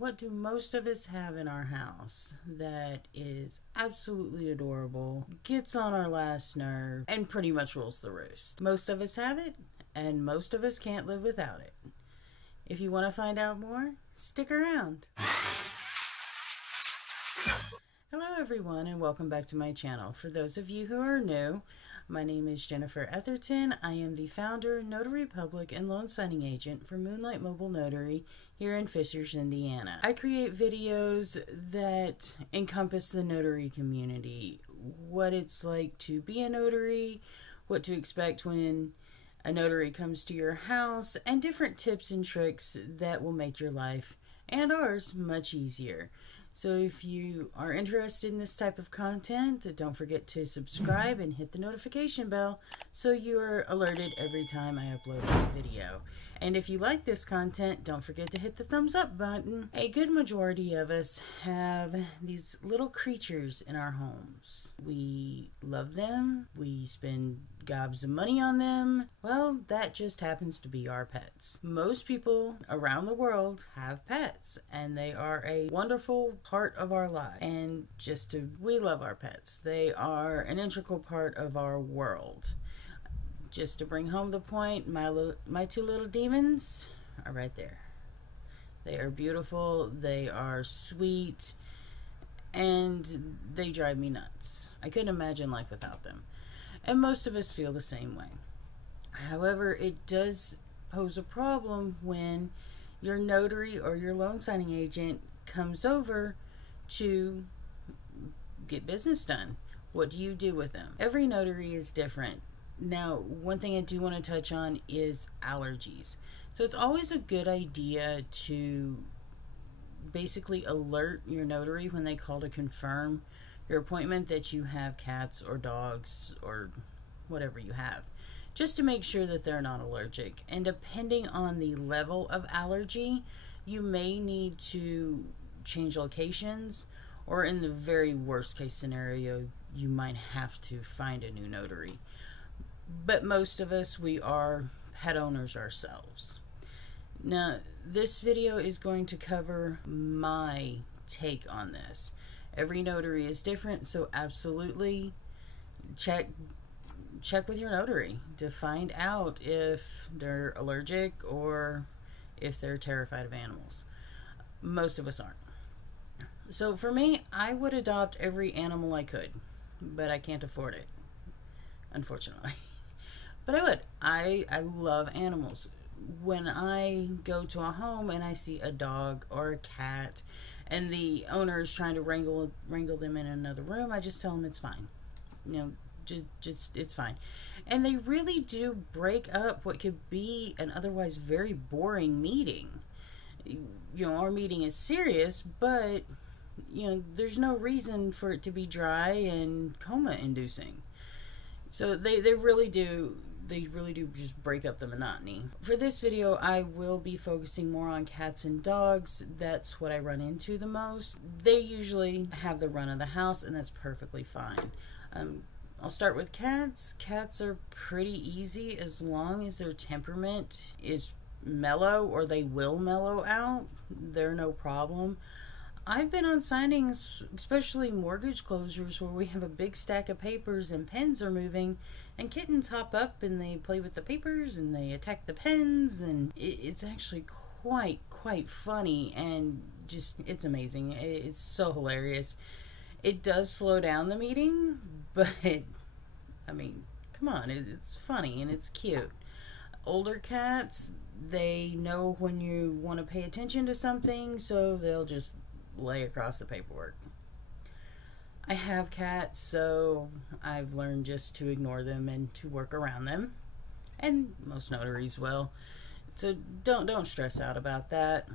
What do most of us have in our house that is absolutely adorable, gets on our last nerve, and pretty much rules the roost? Most of us have it, and most of us can't live without it. If you want to find out more, stick around. Hello everyone, and welcome back to my channel. For those of you who are new, my name is Jennifer Etherton. I am the founder, notary public, and loan signing agent for Moonlight Mobile Notary here in Fishers, Indiana. I create videos that encompass the notary community, what it's like to be a notary, what to expect when a notary comes to your house, and different tips and tricks that will make your life and ours much easier. So if you are interested in this type of content, don't forget to subscribe and hit the notification bell so you are alerted every time I upload a video. And if you like this content, don't forget to hit the thumbs up button. A good majority of us have these little creatures in our homes. We love them. We spend gobs of money on them. Well, that just happens to be our pets. Most people around the world have pets, and they are a wonderful part of our life. And we love our pets. They are an integral part of our world. Just to bring home the point, my two little demons are right there. They are beautiful, they are sweet, and they drive me nuts. I couldn't imagine life without them. And most of us feel the same way. However, it does pose a problem when your notary or your loan signing agent comes over to get business done. What do you do with them? Every notary is different. Now, one thing I do want to touch on is allergies. So it's always a good idea to basically alert your notary when they call to confirm your appointment that you have cats or dogs or whatever you have, just to make sure that they're not allergic. And depending on the level of allergy, you may need to change locations, or in the very worst case scenario, you might have to find a new notary. But most of us, we are pet owners ourselves. Now, this video is going to cover my take on this. Every notary is different, so absolutely check with your notary to find out if they're allergic or if they're terrified of animals. Most of us aren't. So for me, I would adopt every animal I could, but I can't afford it, unfortunately. But I would. I love animals. When I go to a home and I see a dog or a cat and the owner is trying to wrangle them in another room, I just tell them it's fine. You know, just it's fine. And they really do break up what could be an otherwise very boring meeting. You know, our meeting is serious, but you know, there's no reason for it to be dry and coma inducing. So they really do just break up the monotony. For this video, I will be focusing more on cats and dogs. That's what I run into the most. They usually have the run of the house, and that's perfectly fine. I'll start with cats. Cats are pretty easy as long as their temperament is mellow, or they will mellow out. They're no problem. I've been on signings, especially mortgage closures, where we have a big stack of papers and pens are moving, and kittens hop up and they play with the papers and they attack the pens, and it's actually quite funny, and just, it's amazing. It's so hilarious. It does slow down the meeting, but I mean, come on, it's funny and it's cute. Older cats, they know when you want to pay attention to something, so they'll just lay across the paperwork. I have cats, so I've learned just to ignore them and to work around them, and most notaries will. So don't stress out about that.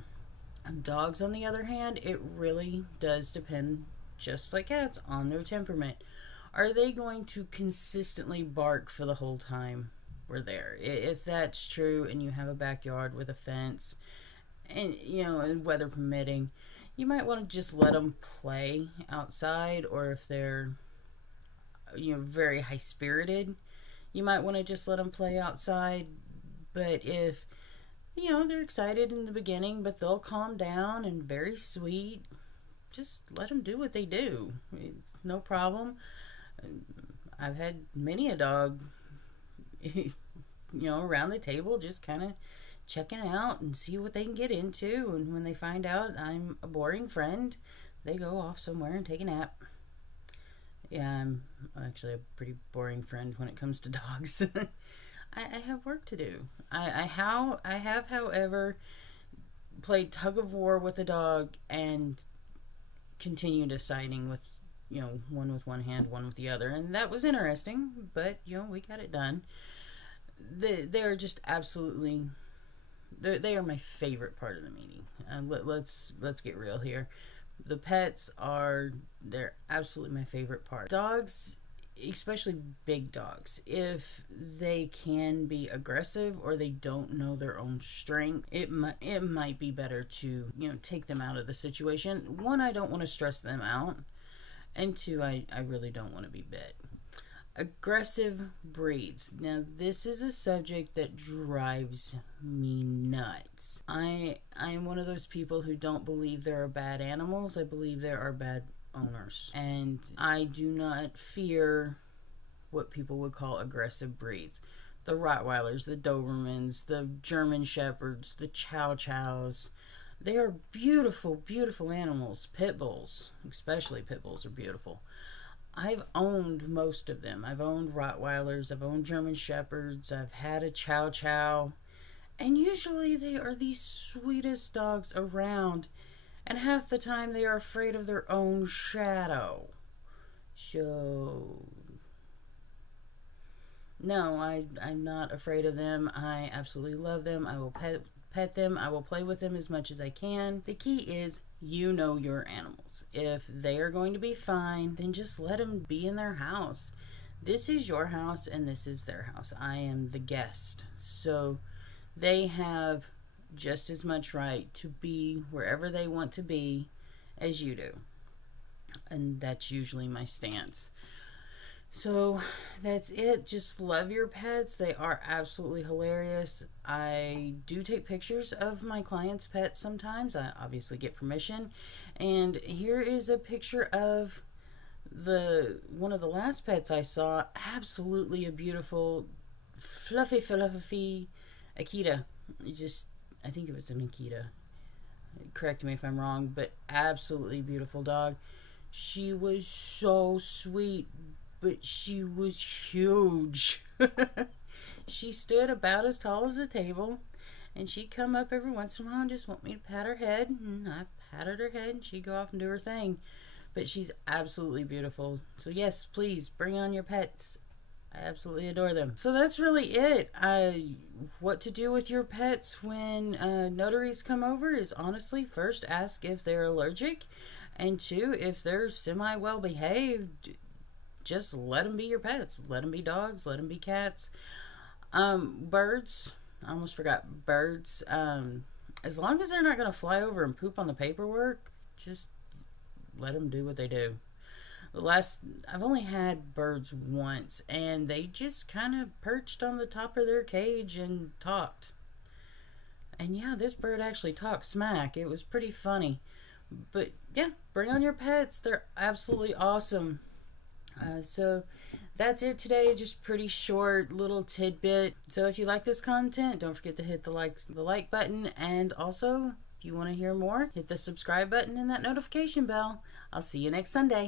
Dogs, on the other hand, it really does depend, just like cats, on their temperament. Are they going to consistently bark for the whole time we're there? If that's true, and you have a backyard with a fence, and you know, and weather permitting, you might want to just let them play outside. Or if they're, you know, very high-spirited, you might want to just let them play outside. But if You know, they're excited in the beginning, but they'll calm down and very sweet. Just let them do what they do. It's no problem. I've had many a dog, you know, around the table just kind of checking out and see what they can get into. And when they find out I'm a boring friend, they go off somewhere and take a nap. Yeah, I'm actually a pretty boring friend when it comes to dogs. I have work to do. I have, however, played tug of war with a dog and continued deciding with, you know, one with one hand, one with the other. And that was interesting, but, you know, we got it done. They are just absolutely, they are my favorite part of the meeting. Let's get real here. The pets they're absolutely my favorite part. Dogs, especially big dogs, if they can be aggressive or they don't know their own strength, it might be better to, you know, take them out of the situation. One, I don't want to stress them out, and two, I really don't want to be bit. Aggressive breeds. Now, this is a subject that drives me nuts. I am one of those people who don't believe there are bad animals. I believe there are bad owners. And I do not fear what people would call aggressive breeds. The Rottweilers, the Dobermans, the German Shepherds, the Chow Chows. They are beautiful, beautiful animals. Pit bulls, especially pit bulls, are beautiful. I've owned most of them. I've owned Rottweilers, I've owned German Shepherds, I've had a Chow Chow, and usually they are the sweetest dogs around, and half the time they are afraid of their own shadow. So, no, I'm not afraid of them. I absolutely love them. I will pet them. I will play with them as much as I can. The key is, you know your animals. If they are going to be fine, then just let them be in their house. This is your house and this is their house. I am the guest. So they have just as much right to be wherever they want to be as you do. And that's usually my stance. So that's it. Just love your pets. They are absolutely hilarious. I do take pictures of my clients' pets sometimes. I obviously get permission. And here is a picture of one of the last pets I saw. Absolutely a beautiful, fluffy Akita. I think it was an Akita. Correct me if I'm wrong, but absolutely beautiful dog. She was so sweet, but she was huge. She stood about as tall as a table, and she'd come up every once in a while and just want me to pat her head, and I patted her head, and she'd go off and do her thing. But she's absolutely beautiful. So yes, please bring on your pets. I absolutely adore them. So that's really it. What to do with your pets when notaries come over is honestly, first ask if they're allergic, and two, if they're semi-well behaved, just let them be your pets. Let them be dogs. Let them be cats. Birds. I almost forgot birds. As long as they're not going to fly over and poop on the paperwork, just let them do what they do. I've only had birds once, and they just kind of perched on the top of their cage and talked. And yeah, this bird actually talked smack. It was pretty funny. But yeah, bring on your pets. They're absolutely awesome. So that's it today. Just pretty short little tidbit. So if you like this content, don't forget to hit the like button, and also if you want to hear more, hit the subscribe button and that notification bell. I'll see you next Sunday.